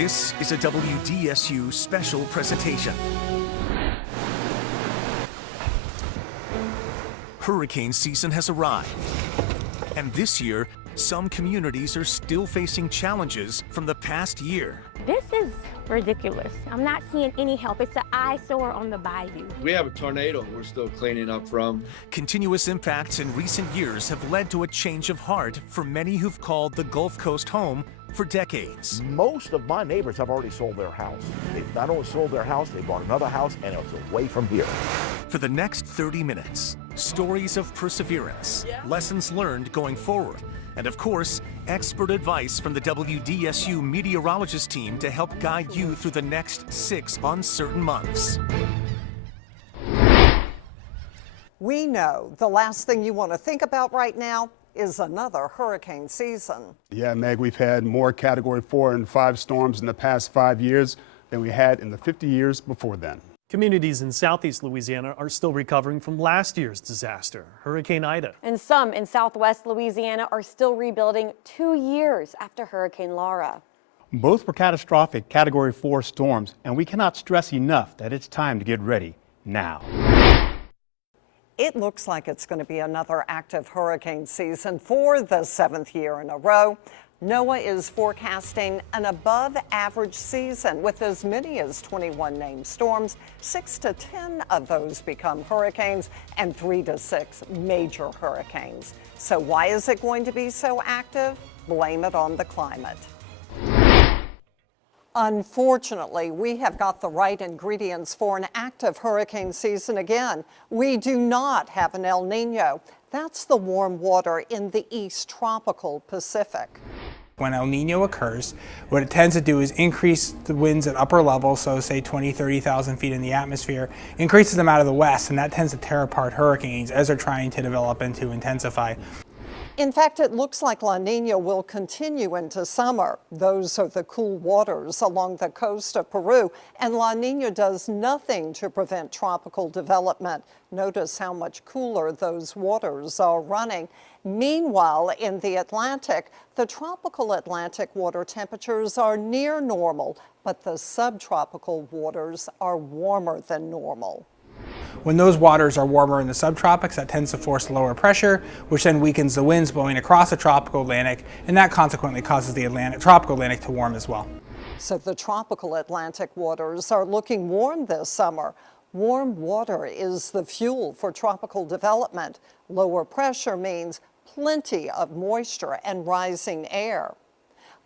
This is a WDSU special presentation. Hurricane season has arrived. And this year, some communities are still facing challenges from the past year. This is ridiculous. I'm not seeing any help. It's an eyesore on the bayou. We have a tornado we're still cleaning up from. Continuous impacts in recent years have led to a change of heart for many who've called the Gulf Coast home for decades. Most of my neighbors have already sold their house. They've not only sold their house, they bought another house, and it's away from here. For the next 30 minutes, stories of perseverance, lessons learned going forward, and of course, expert advice from the WDSU meteorologist team to help guide you through the next 6 uncertain months. We know the last thing you want to think about right now is another hurricane season. Yeah, Meg, we've had more Category 4 and 5 storms in the past 5 years than we had in the 50 years before then. Communities in southeast Louisiana are still recovering from last year's disaster, Hurricane Ida. And some in southwest Louisiana are still rebuilding 2 years after Hurricane Laura. Both were catastrophic Category 4 storms, and we cannot stress enough that it's time to get ready now. It looks like it's going to be another active hurricane season for the 7th year in a row. NOAA is forecasting an above-average season with as many as 21 named storms. 6 to 10 of those become hurricanes and 3 to 6 major hurricanes. So why is it going to be so active? Blame it on the climate. Unfortunately, we have got the right ingredients for an active hurricane season again. We do not have an El Nino. That's the warm water in the East Tropical Pacific. When El Nino occurs, what it tends to do is increase the winds at upper levels, so say 20, 30,000 feet in the atmosphere, increases them out of the west, and that tends to tear apart hurricanes as they're trying to develop and to intensify. In fact, it looks like La Nina will continue into summer. Those are the cool waters along the coast of Peru, and La Nina does nothing to prevent tropical development. Notice how much cooler those waters are running. Meanwhile, in the Atlantic, the tropical Atlantic water temperatures are near normal, but the subtropical waters are warmer than normal. When those waters are warmer in the subtropics, that tends to force lower pressure, which then weakens the winds blowing across the tropical Atlantic, and that consequently causes the tropical Atlantic to warm as well. So the tropical Atlantic waters are looking warm this summer. Warm water is the fuel for tropical development. Lower pressure means plenty of moisture and rising air.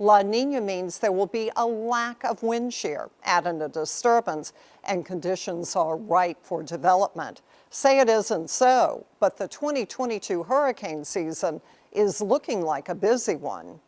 La Nina means there will be a lack of wind shear, add in a disturbance, and conditions are ripe for development. Say it isn't so, but the 2022 hurricane season is looking like a busy one.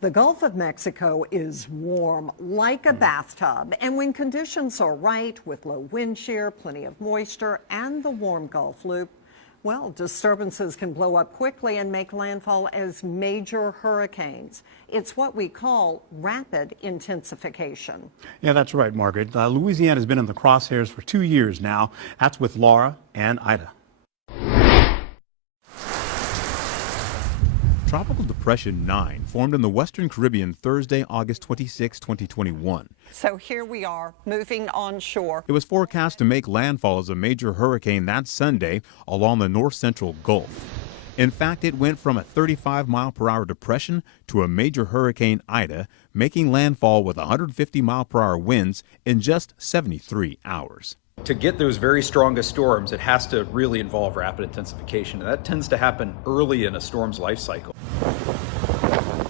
The Gulf of Mexico is warm like a bathtub, and when conditions are right with low wind shear, plenty of moisture, and the warm Gulf loop, well, disturbances can blow up quickly and make landfall as major hurricanes. It's what we call rapid intensification. Yeah, that's right, Margaret. Louisiana has been in the crosshairs for 2 years now. That's with Laura and Ida. Tropical Depression 9 formed in the Western Caribbean Thursday, August 26, 2021. So here we are, moving onshore. It was forecast to make landfall as a major hurricane that Sunday along the north-central Gulf. In fact, it went from a 35-mile-per-hour depression to a major hurricane Ida, making landfall with 150-mile-per-hour winds in just 73 hours. To get those very strongest storms, it has to really involve rapid intensification, and that tends to happen early in a storm's life cycle.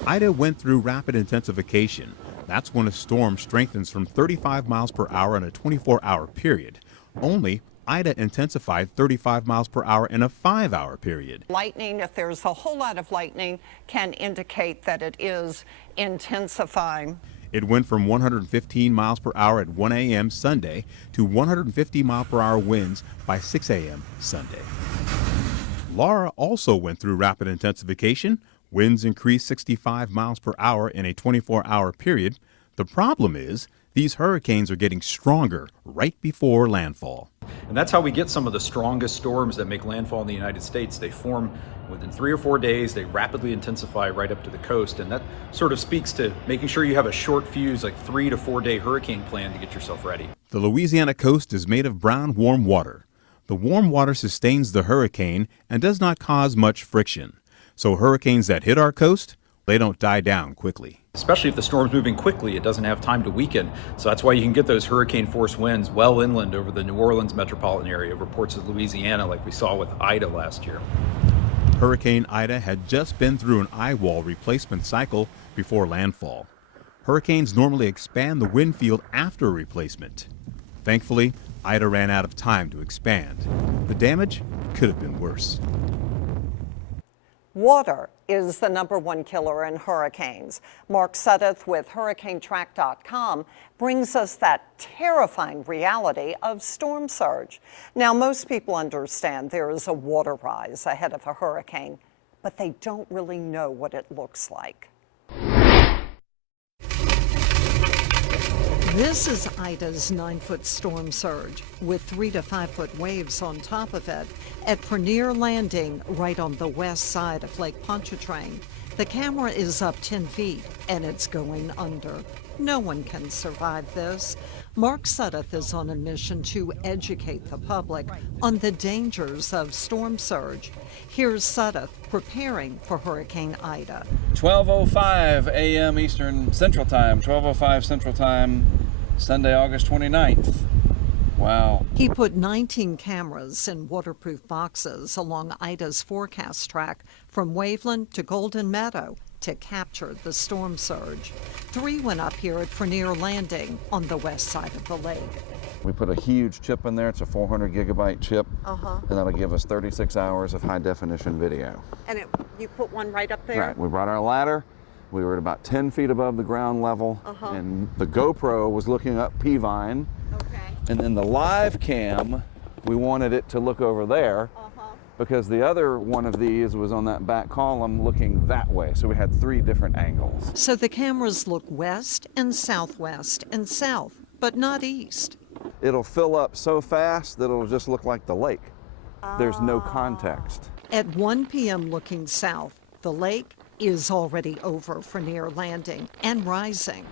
Ida went through rapid intensification. That's when a storm strengthens from 35 miles per hour in a 24-hour period. Only Ida intensified 35 miles per hour in a 5-hour period. Lightning, if there's a whole lot of lightning, can indicate that it is intensifying. It went from 115 miles per hour at 1 a.m. Sunday to 150 mile per hour winds by 6 a.m. Sunday. Laura also went through rapid intensification. Winds increased 65 miles per hour in a 24-hour period. The problem is these hurricanes are getting stronger right before landfall. And that's how we get some of the strongest storms that make landfall in the United States. They form Within 3 or 4 days, they rapidly intensify right up to the coast, and that sort of speaks to making sure you have a short fuse, like 3 to 4 day hurricane plan to get yourself ready. The Louisiana coast is made of brown, warm water. The warm water sustains the hurricane and does not cause much friction. So hurricanes that hit our coast, they don't die down quickly. Especially if the storm's moving quickly, it doesn't have time to weaken. So that's why you can get those hurricane force winds well inland over the New Orleans metropolitan area over parts of Louisiana like we saw with Ida last year. Hurricane Ida had just been through an eye wall replacement cycle before landfall. Hurricanes normally expand the wind field after a replacement. Thankfully, Ida ran out of time to expand. The damage could have been worse. Water is the #1 killer in hurricanes. Mark Sudduth with HurricaneTrack.com brings us that terrifying reality of storm surge. Now, most people understand there is a water rise ahead of a hurricane, but they don't really know what it looks like. This is Ida's 9-foot storm surge with 3 to 5 foot waves on top of it at Prunier Landing right on the west side of Lake Pontchartrain. The camera is up 10 feet and it's going under. No one can survive this. Mark Sudduth is on a mission to educate the public on the dangers of storm surge. Here's Sudduth preparing for Hurricane Ida. 12:05 a.m. Eastern Central Time, 12:05 Central Time, Sunday, August 29th. Wow. He put 19 cameras in waterproof boxes along Ida's forecast track from Waveland to Golden Meadow to capture the storm surge. 3 went up here at Prunier Landing on the west side of the lake. We put a huge chip in there. It's a 400 gigabyte chip, and that'll give us 36 hours of high definition video. And you put one right up there? Right. We brought our ladder. We were at about 10 feet above the ground level, and the GoPro was looking up Peavine. Okay. And then the live cam, we wanted it to look over there because the other one of these was on that back column looking that way. So we had 3 different angles. So the cameras look west and southwest and south, but not east. It'll fill up so fast that it'll just look like the lake. There's no context. At 1 p.m. looking south, the lake is already over Prunier Landing and rising.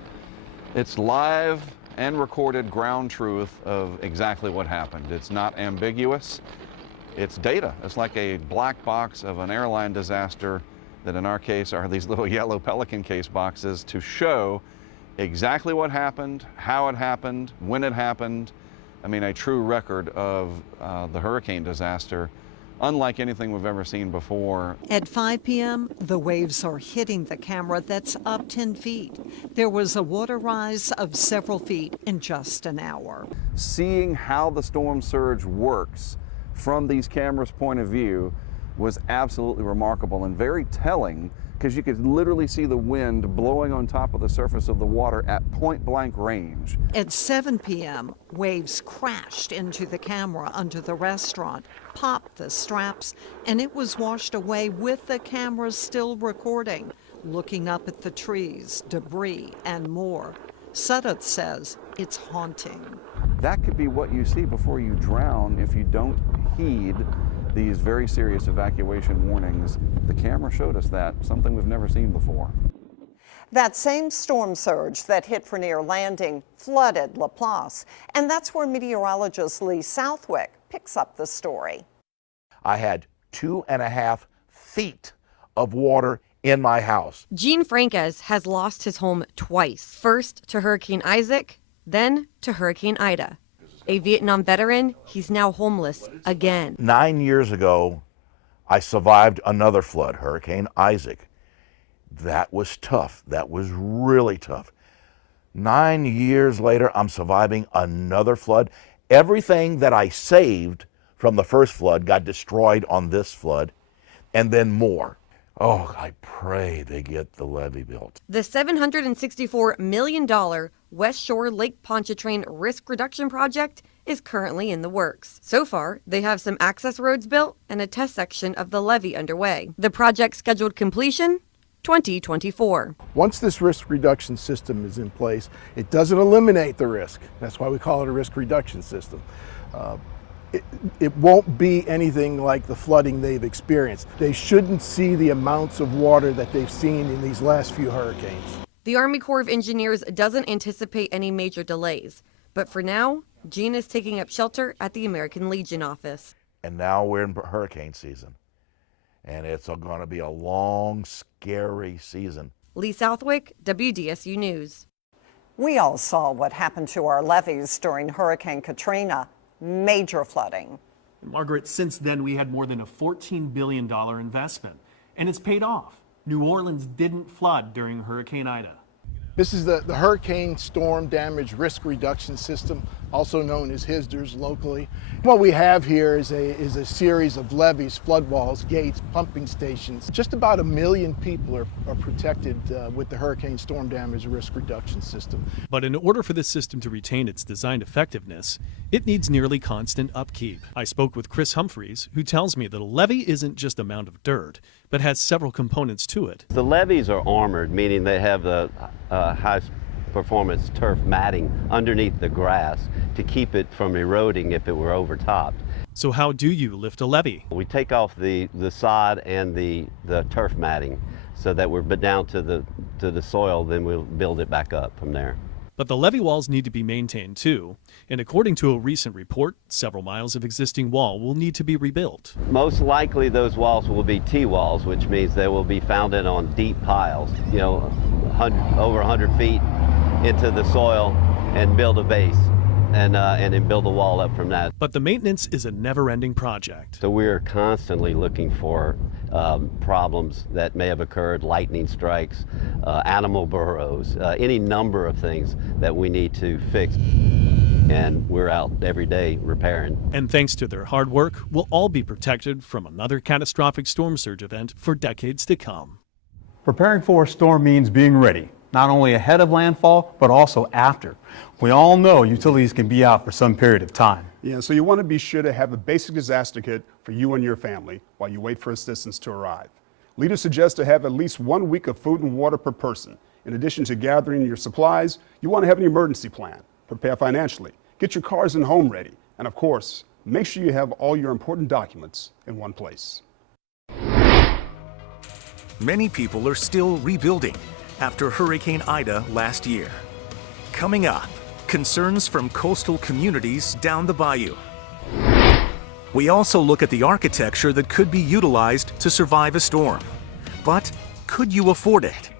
It's live and recorded ground truth of exactly what happened. It's not ambiguous. It's data. It's like a black box of an airline disaster that in our case are these little yellow Pelican case boxes to show exactly what happened, how it happened, when it happened. I mean, a true record of the hurricane disaster, unlike anything we've ever seen before. At 5 p.m., the waves are hitting the camera that's up 10 feet. There was a water rise of several feet in just an hour. Seeing how the storm surge works from these cameras' point of view was absolutely remarkable and very telling, because you could literally see the wind blowing on top of the surface of the water at point-blank range. At 7 p.m., waves crashed into the camera under the restaurant, popped the straps, and it was washed away with the camera still recording, looking up at the trees, debris, and more. Sudduth says it's haunting. That could be what you see before you drown if you don't heed these very serious evacuation warnings. The camera showed us that, something we've never seen before. That same storm surge that hit Prunier Landing flooded LaPlace, and that's where meteorologist Lee Southwick picks up the story. I had 2.5 feet of water in my house. Gene Franquez has lost his home twice. First to Hurricane Isaac, then to Hurricane Ida. A Vietnam veteran, he's now homeless again. 9 years ago, I survived another flood, Hurricane Isaac. That was tough. That was really tough. 9 years later, I'm surviving another flood. Everything that I saved from the first flood got destroyed on this flood, and then more. Oh, I pray they get the levee built. The $764 million West Shore Lake Pontchartrain Risk Reduction Project is currently in the works. So far, they have some access roads built and a test section of the levee underway. The project's scheduled completion, 2024. Once this risk reduction system is in place, it doesn't eliminate the risk. That's why we call it a risk reduction system. it won't be anything like the flooding they've experienced. They shouldn't see the amounts of water that they've seen in these last few hurricanes. The Army Corps of Engineers doesn't anticipate any major delays, but for now, Gene is taking up shelter at the American Legion office. And now we're in hurricane season, and it's going to be a long, scary season. Lee Southwick, WDSU News. We all saw what happened to our levees during Hurricane Katrina. Major flooding. Margaret, since then we had more than a $14 billion investment, and it's paid off. New Orleans didn't flood during Hurricane Ida. This is the Hurricane Storm Damage Risk Reduction System, also known as HSDRS locally. What we have here is a series of levees, flood walls, gates, pumping stations. Just about 1 million people are protected with the Hurricane Storm Damage Risk Reduction System. But in order for this system to retain its design effectiveness, it needs nearly constant upkeep. I spoke with Chris Humphreys, who tells me that a levee isn't just a mound of dirt, but has several components to it. The levees are armored, meaning they have the high performance turf matting underneath the grass to keep it from eroding if it were overtopped. So how do you lift a levee? We take off the sod and the turf matting so that we're down to the soil, then we'll build it back up from there. But the levee walls need to be maintained too, and according to a recent report, several miles of existing wall will need to be rebuilt. Most likely those walls will be T-walls, which means they will be founded on deep piles, over 100 feet into the soil, and build a base and then build a wall up from that. But the maintenance is a never-ending project. So we're constantly looking for problems that may have occurred, lightning strikes, animal burrows, any number of things that we need to fix. And we're out every day repairing. And thanks to their hard work, we'll all be protected from another catastrophic storm surge event for decades to come. Preparing for a storm means being ready, not only ahead of landfall, but also after. We all know utilities can be out for some period of time. Yeah, so you want to be sure to have a basic disaster kit for you and your family while you wait for assistance to arrive. Leaders suggest to have at least 1 week of food and water per person. In addition to gathering your supplies, you want to have an emergency plan. Prepare financially. Get your cars and home ready. And of course, make sure you have all your important documents in one place. Many people are still rebuilding after Hurricane Ida last year. Coming up, concerns from coastal communities down the bayou. We also look at the architecture that could be utilized to survive a storm. But could you afford it?